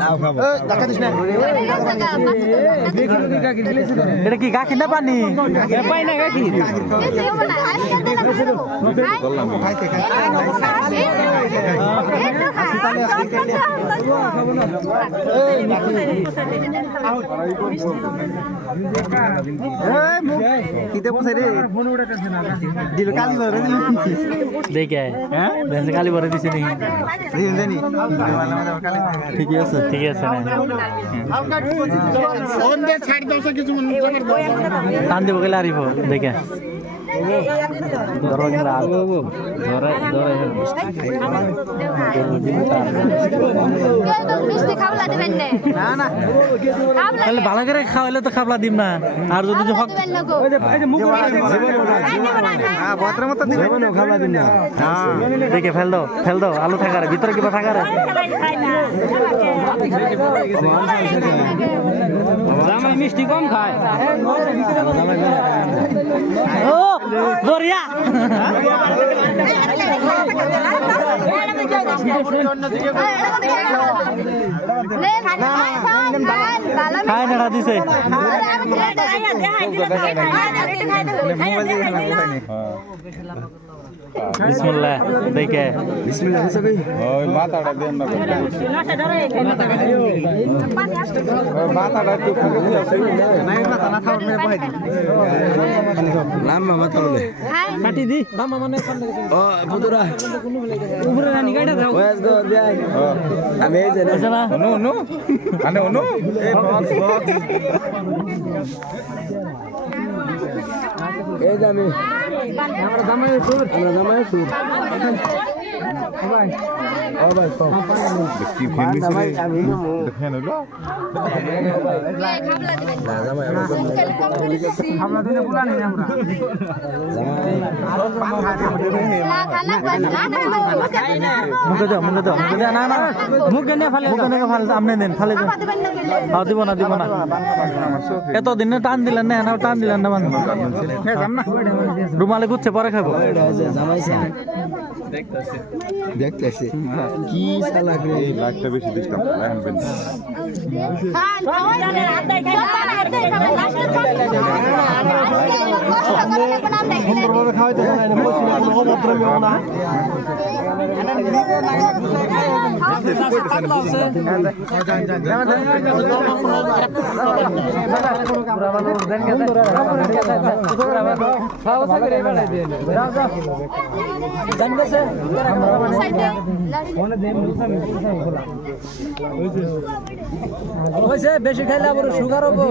তাও খাবো দেখা দিস না এটা কি গাখি না পানি পাই না গাখি দেখে কালি ভরে দিছে নি ঠিকই আছে ঠিক আছে টান দিব গেলে আরিব দেখে ভালো করে খাওয়াইলে তো খাবলা দিম না আর যদি দেখে ফেল দাও আলু থাকার ভিতরে কিবা থাকার মিষ্টি কম খায় ও বরিয়া খায় না দিছে বিসমিল্লাহ দেখে বিসমিল্লাহ সবই ওই মাথাটা দেন না মাথাটা একটু খুলে আছে নাই মাথা না খাও মেরে বহাই দি লাম্মা মাথা বলে কাটি দি মামা মানে ও বুদুরা উপরে রানি গাইটা দাও ওয়াস গো যাই আমি এই যে না নো আনে নো এই বক্স এই যে আমি আমরা জামাই সুর ভাই ও ভাই তো কি ফেমি সে দেখেন হলো না জামাই আমরা দিনে পুরা নেই আমরা মুখে দাও না মুখে নিয়ে ফালে আপনি দেন ফালে দেন দিব না এত দিনে টান দিলেন না মানে রুমালে গুচ্ছে পরে খাবো দেখতেছি কি সালা রে এই লাইটটা বেশি ডিস্টার্ব রাখেন বেন সুন্দরভাবে খাওয়াইতে জানাই না অভদ্র মেয়ে না বেশি খাইলে আবার সুগার হবো